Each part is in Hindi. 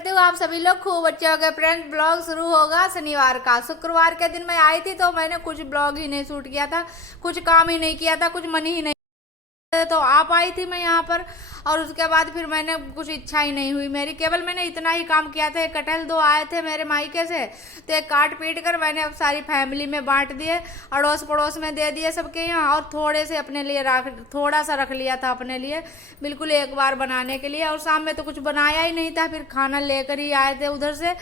करती हूँ आप सभी लोग खूब अच्छे हो गए। फ्रेंड्स, ब्लॉग शुरू होगा शनिवार का। शुक्रवार के दिन मैं आई थी तो मैंने कुछ ब्लॉग ही नहीं शूट किया था, कुछ काम ही नहीं किया था, कुछ मन ही नहीं, तो आप आई थी मैं यहाँ पर। और उसके बाद फिर मैंने कुछ इच्छा ही नहीं हुई मेरी, केवल मैंने इतना ही काम किया था। एक कटहल दो आए थे मेरे मायके से, तो एक काट पीट कर मैंने अब सारी फैमिली में बांट दिए, अड़ोस पड़ोस में दे दिए सबके यहाँ, और थोड़े से अपने लिए थोड़ा सा रख लिया था अपने लिए, बिल्कुल एक बार बनाने के लिए। और शाम में तो कुछ बनाया ही नहीं था, फिर खाना लेकर ही आए थे उधर से,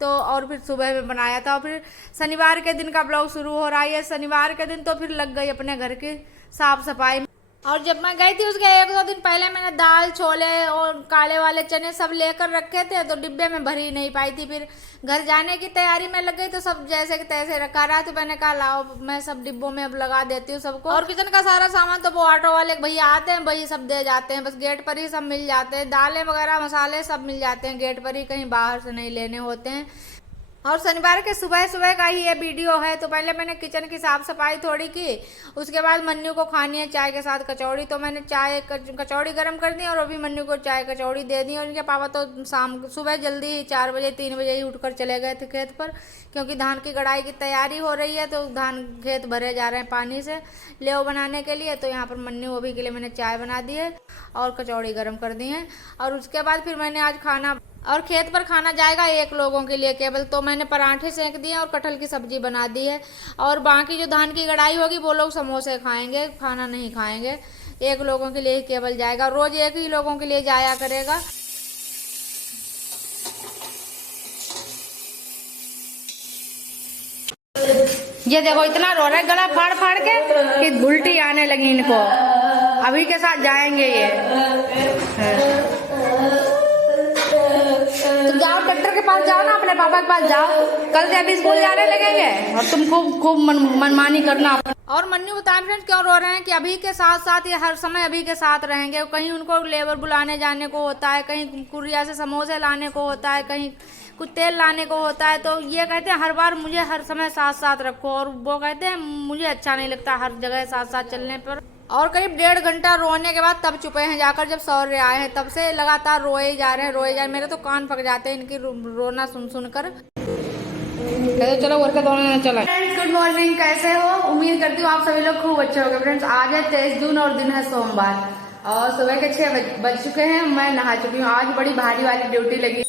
तो और फिर सुबह में बनाया था। और फिर शनिवार के दिन का ब्लॉग शुरू हो रहा है। शनिवार के दिन तो फिर लग गई अपने घर की साफ सफाई। और जब मैं गई थी उसके एक दो दिन पहले मैंने दाल छोले और काले वाले चने सब लेकर रखे थे, तो डिब्बे में भरी नहीं पाई थी। फिर घर जाने की तैयारी में लग गई तो सब जैसे कि तैसे रखा रहा, तो मैंने कहा लाओ मैं सब डिब्बों में अब लगा देती हूँ सबको। और किचन का सारा सामान तो वो ऑटो वाले भैया आते हैं, वही सब दे जाते हैं, बस गेट पर ही सब मिल जाते हैं। दालें वगैरह मसाले सब मिल जाते हैं गेट पर ही, कहीं बाहर से नहीं लेने होते हैं। और शनिवार के सुबह सुबह का ही ये वीडियो है। तो पहले मैंने किचन की साफ सफाई थोड़ी की, उसके बाद मन्नू को खानी है चाय के साथ कचौड़ी, तो मैंने चाय कचौड़ी गर्म कर दी और अभी मन्नू को चाय कचौड़ी दे दी। और इनके पापा तो सुबह जल्दी ही 4 बजे 3 बजे ही उठकर चले गए थे खेत पर, क्योंकि धान की गड़ाई की तैयारी हो रही है, तो धान खेत भरे जा रहे हैं पानी से लेव बनाने के लिए। तो यहाँ पर मन्नू अभी के लिए मैंने चाय बना दी है और कचौड़ी गर्म कर दी है। और उसके बाद फिर मैंने आज खाना, और खेत पर खाना जाएगा एक लोगों के लिए केवल, तो मैंने पराठे सेक दिए और कटहल की सब्जी बना दी है। और बाकी जो धान की गड़ाई होगी वो लोग समोसे खाएंगे, खाना नहीं खाएंगे। एक लोगों के लिए ही केवल जाएगा, रोज एक ही लोगों के लिए जाया करेगा। ये देखो इतना रो रहा है गला फाड़ फाड़ के कि उल्टी आने लगी इनको। अभी के साथ जाएंगे ये। तो जाओ ट्रैक्टर के पास जाओ ना, अपने पापा के पास जाओ, कल से अभी स्कूल जाने लगेंगे और तुम खूब खूब मनमानी करना। और मन्नू बताएं फ्रेंड्स क्यों रो रहे हैं कि अभी के साथ साथ ये हर समय अभी के साथ रहेंगे। कहीं उनको लेबर बुलाने जाने को होता है, कहीं कुरिया से समोसे लाने को होता है, कहीं कुछ तेल लाने को होता है, तो ये कहते हैं हर बार मुझे हर समय साथ साथ रखो। और वो कहते हैं मुझे अच्छा नहीं लगता हर जगह साथ साथ चलने पर। और करीब 1.5 घंटा रोने के बाद तब चुपे हैं जाकर, जब सौर्य आए हैं तब से लगातार रोए जा रहे हैं, रोए जा रहे हैं। मेरे तो कान पक जाते हैं इनकी रोना सुन सुन कर। चलो घर के दोनों चलो। गुड मॉर्निंग, कैसे हो? उम्मीद करती हूँ आप सभी लोग खूब अच्छे हो गए। फ्रेंड्स, आज है 23 जून और दिन है सोमवार, और सुबह के 6 बज चुके हैं। मैं नहा चुकी हूँ, आज बड़ी भारी वाली ड्यूटी लगी।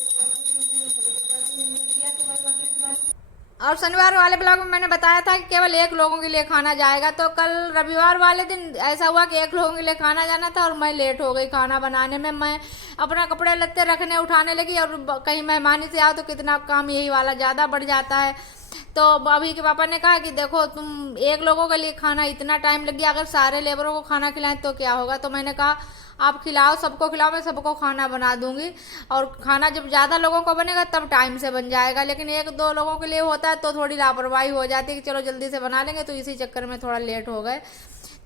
और शनिवार वाले ब्लॉग में मैंने बताया था कि केवल एक लोगों के लिए खाना जाएगा, तो कल रविवार वाले दिन ऐसा हुआ कि एक लोगों के लिए खाना जाना था और मैं लेट हो गई खाना बनाने में। मैं अपना कपड़े लत्ते रखने उठाने लगी, और कहीं मेहमानी से आओ तो कितना काम यही वाला ज़्यादा बढ़ जाता है। तो अभी के पापा ने कहा कि देखो तुम एक लोगों के लिए खाना इतना टाइम लग गया, अगर सारे लेबरों को खाना खिलाएं तो क्या होगा। तो मैंने कहा आप खिलाओ, सबको खिलाओ, मैं सबको खाना बना दूंगी। और खाना जब ज़्यादा लोगों को बनेगा तब टाइम से बन जाएगा, लेकिन एक दो लोगों के लिए होता है तो थोड़ी लापरवाही हो जाती है कि चलो जल्दी से बना लेंगे, तो इसी चक्कर में थोड़ा लेट हो गए।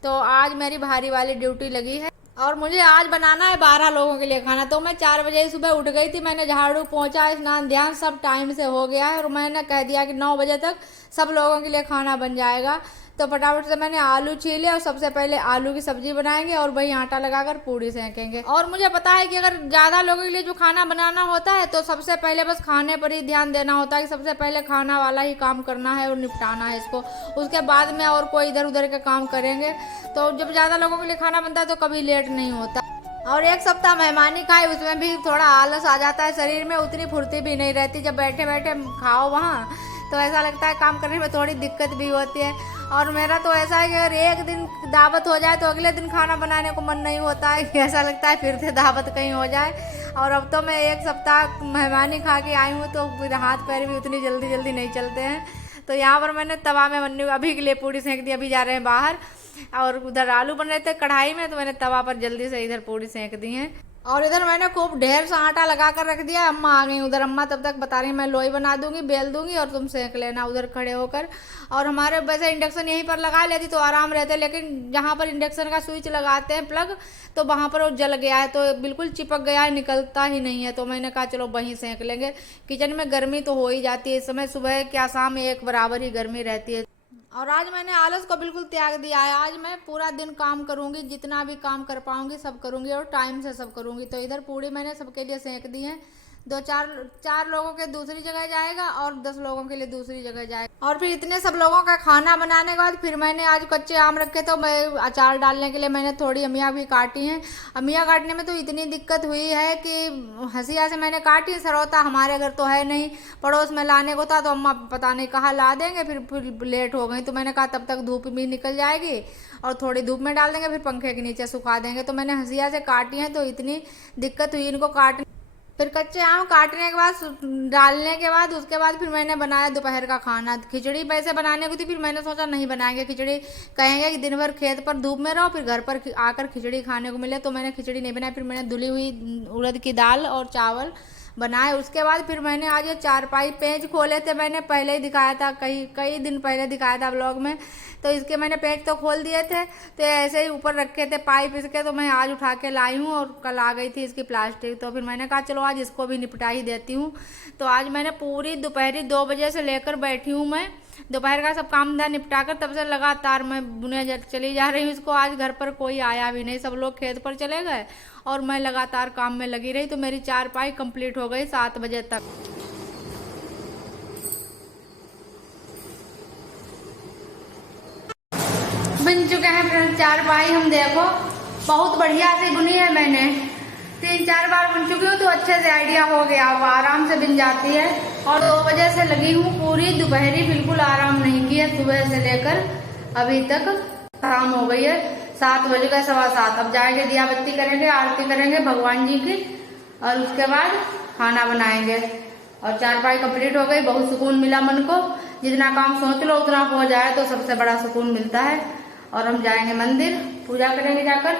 तो आज मेरी भारी वाली ड्यूटी लगी है और मुझे आज बनाना है 12 लोगों के लिए खाना। तो मैं 4 बजे सुबह उठ गई थी, मैंने झाड़ू पोंछा स्नान ध्यान सब टाइम से हो गया है, और मैंने कह दिया कि 9 बजे तक सब लोगों के लिए खाना बन जाएगा। तो फटाफट से मैंने आलू छीले और सबसे पहले आलू की सब्जी बनाएंगे और वही आटा लगाकर पूड़ी सेकेंगे। और मुझे पता है कि अगर ज़्यादा लोगों के लिए जो खाना बनाना होता है तो सबसे पहले बस खाने पर ही ध्यान देना होता है, कि सबसे पहले खाना वाला ही काम करना है और निपटाना है इसको, उसके बाद में और कोई इधर उधर के काम करेंगे। तो जब ज़्यादा लोगों के लिए खाना बनता है तो कभी लेट नहीं होता। और एक सप्ताह मेहमानी खाए उसमें भी थोड़ा आलस आ जाता है शरीर में, उतनी फुर्ती भी नहीं रहती। जब बैठे बैठे खाओ वहाँ तो ऐसा लगता है काम करने में थोड़ी दिक्कत भी होती है। और मेरा तो ऐसा है कि अगर एक दिन दावत हो जाए तो अगले दिन खाना बनाने को मन नहीं होता है, ऐसा लगता है फिर से दावत कहीं हो जाए। और अब तो मैं एक सप्ताह मेहमानी खा के आई हूँ तो मेरे हाथ पैर भी उतनी जल्दी जल्दी नहीं चलते हैं। तो यहाँ पर मैंने तवा में मन्नू अभी के लिए पूड़ी सेंक दी, अभी जा रहे हैं बाहर, और उधर आलू बन रहे थे कढ़ाई में, तो मैंने तवा पर जल्दी से इधर पूड़ी सेंक दी है। और इधर मैंने खूब ढेर सा आटा लगा कर रख दिया। अम्मा आ गई उधर, अम्मा तब तक बता रही मैं लोई बना दूंगी, बेल दूंगी और तुम सेंक लेना उधर खड़े होकर। और हमारे वैसे इंडक्शन यहीं पर लगा लेती तो आराम रहते, लेकिन जहाँ पर इंडक्शन का स्विच लगाते हैं प्लग, तो वहाँ पर वो जल गया है, तो बिल्कुल चिपक गया है, निकलता ही नहीं है। तो मैंने कहा चलो वहीं सेंक लेंगे। किचन में गर्मी तो हो ही जाती है इस समय, सुबह क्या शाम एक बराबर ही गर्मी रहती है। और आज मैंने आलस को बिल्कुल त्याग दिया है। आज मैं पूरा दिन काम करूंगी, जितना भी काम कर पाऊंगी सब करूंगी और टाइम से सब करूंगी। तो इधर पूड़ी मैंने सबके लिए सेंक दी है, चार लोगों के दूसरी जगह जाएगा और 10 लोगों के लिए दूसरी जगह जाएगा। और फिर इतने सब लोगों का खाना बनाने के बाद फिर मैंने आज कच्चे आम रखे तो मैं अचार डालने के लिए मैंने थोड़ी अमिया भी काटी हैं। अमिया काटने में तो इतनी दिक्कत हुई है कि हंसिया से मैंने काटी। सरौता हमारे घर तो है नहीं, पड़ोस में लाने को था तो अम्मा पता नहीं कहाँ ला देंगे, फिर लेट हो गई तो मैंने कहा तब तक धूप भी निकल जाएगी और थोड़ी धूप में डाल देंगे, फिर पंखे के नीचे सुखा देंगे। तो मैंने हंसिया से काटी हैं तो इतनी दिक्कत हुई इनको काटने। फिर कच्चे आम काटने के बाद डालने के बाद उसके बाद फिर मैंने बनाया दोपहर का खाना। खिचड़ी वैसे बनाने को थी, फिर मैंने सोचा नहीं बनाएंगे खिचड़ी, कहेंगे कि दिन भर खेत पर धूप में रहो फिर घर पर आकर खिचड़ी खाने को मिले, तो मैंने खिचड़ी नहीं बनाई। फिर मैंने धुली हुई उड़द की दाल और चावल बनाए। उसके बाद फिर मैंने आज ये चारपाई पेज खोले थे, मैंने पहले ही दिखाया था, कई दिन पहले दिखाया था व्लॉग में। तो इसके मैंने पेज तो खोल दिए थे, तो ऐसे ही ऊपर रखे थे पाइप इसके, तो मैं आज उठा के लाई हूँ और कल आ गई थी इसकी प्लास्टिक। तो फिर मैंने कहा चलो आज इसको भी निपटा ही देती हूँ। तो आज मैंने पूरी दोपहरी 2 बजे से लेकर बैठी हूँ मैं, दोपहर का सब काम धंधा निपटा कर तब से लगातार मैं बुने चली जा रही हूँ इसको। आज घर पर कोई आया भी नहीं, सब लोग खेत पर चले गए और मैं लगातार काम में लगी रही। तो मेरी चारपाई कंप्लीट हो गई 7 बजे तक। बन चुके हैं फ्रेंड्स चारपाई, हम देखो बहुत बढ़िया से बुनी है मैंने, 3-4 बार बुन चुकी हूँ तो अच्छे से आइडिया हो गया, वो आराम से बन जाती है। और 2 बजे से लगी हूँ, पूरी दोपहरी बिल्कुल आराम नहीं किया, सुबह से लेकर अभी तक शाम हो गई है, 7 बज गए 7:15। अब जाएंगे दिया बत्ती करेंगे, आरती करेंगे भगवान जी की और उसके बाद खाना बनाएंगे। और चारपाई कंप्लीट हो गई, बहुत सुकून मिला मन को। जितना काम सोच लो उतना हो जाए तो सबसे बड़ा सुकून मिलता है। और हम जाएंगे मंदिर, पूजा करेंगे जाकर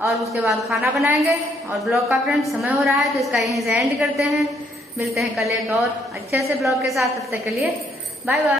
और उसके बाद खाना बनाएंगे। और ब्लॉग का फ्रेंड्स समय हो रहा है तो इसका यहीं से एंड करते हैं। मिलते हैं कल एक और अच्छे से ब्लॉग के साथ, तब तक के लिए बाय बाय।